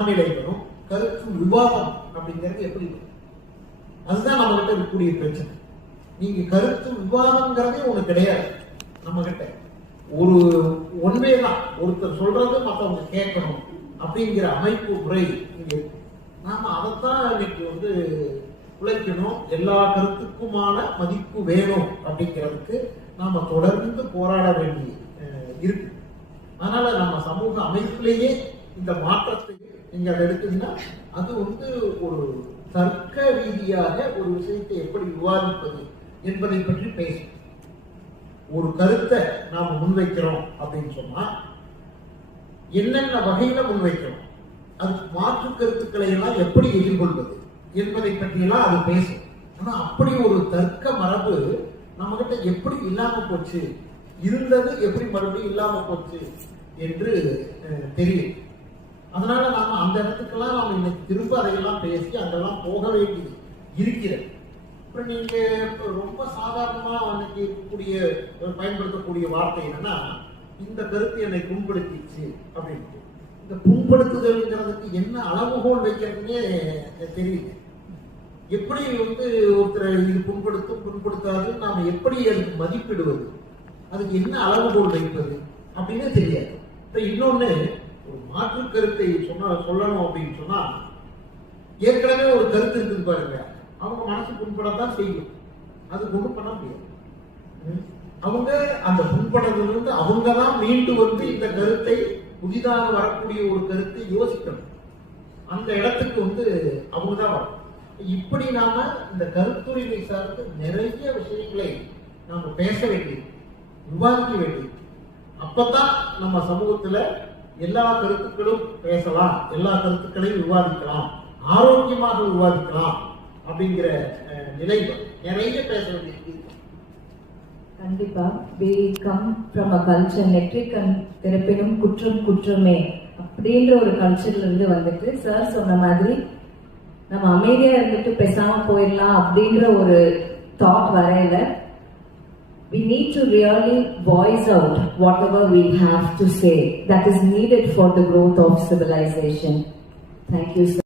வரும் கருத்து விவாதம் அப்படிங்கிறது எப்படி வரும்? அதுதான் நம்ம கிட்ட இருக்கக்கூடிய பிரச்சனை. நீங்க கருத்து விவாதம்ங்கிறதே ஒண்ணு கிடையாது நம்ம கிட்ட. ஒரு ஒன்வே தான், ஒருத்தர் சொல்றது மற்றவங்க கேட்கணும் அப்படிங்கிற அமைப்பு முறை இங்க. நாம அதைத்தான் இன்னைக்கு உழைக்கணும். எல்லா கருத்துக்குமான மதிப்பு வேணும் அப்படிங்கிறதுக்கு நாம தொடர்ந்து போராட வேண்டி இருக்கு. அதனால நம்ம சமூக அமைப்பிலேயே இந்த மாற்றத்தை நீங்க அதை எடுத்தீங்கன்னா அது ஒரு தர்க்க ரீதியாக ஒரு விஷயத்தை எப்படி விவாதிப்பது என்பதை பற்றி பேசும். ஒரு கருத்தை நாம முன்வைக்கிறோம் அப்படின்னு சொன்னா என்னென்ன வகையில முன்வைக்கிறோம், அது மாற்று கருத்துக்களை எல்லாம் எப்படி எதிர்கொள்வது என்பதை பற்றியெல்லாம் அது பேசும். ஆனா அப்படி ஒரு தர்க்க மரபு நம்ம கிட்ட எப்படி இல்லாம போச்சு, இருந்தது எப்படி மறுபடியும் இல்லாம போச்சு என்று தெரியும். அதனால நாம அந்த இடத்துக்கெல்லாம் நாம இன்னைக்கு திரும்ப அதையெல்லாம் பேசி அங்கெல்லாம் போக வேண்டியது இருக்கிறது. அப்புறம் நீங்க ரொம்ப சாதாரணமா அன்னைக்கு இருக்கக்கூடிய பயன்படுத்தக்கூடிய வார்த்தை என்னன்னா, இந்த கருத்து என்னை புண்படுத்திச்சு அப்படின்னு. இந்த புண்படுத்துதல்ங்கிறதுக்கு என்ன அளவுகோல் வைக்கிறதுனே தெரியுது. எப்படி ஒருத்தரை இது புண்படுத்தும் புண்படுத்தாதுன்னு நாம எப்படி அதுக்கு மதிப்பிடுவது, அதுக்கு என்ன அளவுகோல் வைப்பது அப்படின்னு தெரியாது. இப்ப இன்னொன்னு, ஒரு மாற்று கருத்தை சொல்லணும் அப்படின்னு சொன்னா ஏற்கனவே ஒரு கருத்து இருக்குது பாருங்க, அவங்க மனசு புண்படத்தான் செய்யும், அது ஒன்றும் பண்ண முடியாது. அவங்க அந்த புண்படுறதுல அவங்க தான் மீண்டு இந்த கருத்தை புதிதாக வரக்கூடிய ஒரு கருத்தை யோசிக்கணும். அந்த இடத்துக்கு அவங்க தான் வரும். இப்படி நாம இந்த கருத்துரிமை சார்ந்து நிறைய விஷயங்களை நாம பேச வேண்டியது, விவாதிக்க வேண்டியது. அப்பதான் நம்ம சமூகத்துல எல்லா கருத்துக்களும் பேசலாம், எல்லா கருத்துக்களையும் விவாதிக்கலாம், ஆரோக்கியமாக விவாதிக்கலாம் அப்படிங்கிற நிலை நிறைய பேச வேண்டியது. கண்டிப்பா we come from a culture நெற்றிக்கண் திறப்பினும் குற்றம் குற்றமே அப்படின்ற ஒரு கல்ச்சர்ல இருந்து வந்துட்டு சார் சொன்ன மாதிரி நம்ம அமைதியா இருந்துட்டு பேசாம போயிடலாம் அப்படின்ற ஒரு தாட் வரையில we need to really voice out whatever we have to say that is needed for the growth of civilization. Thank you, sir.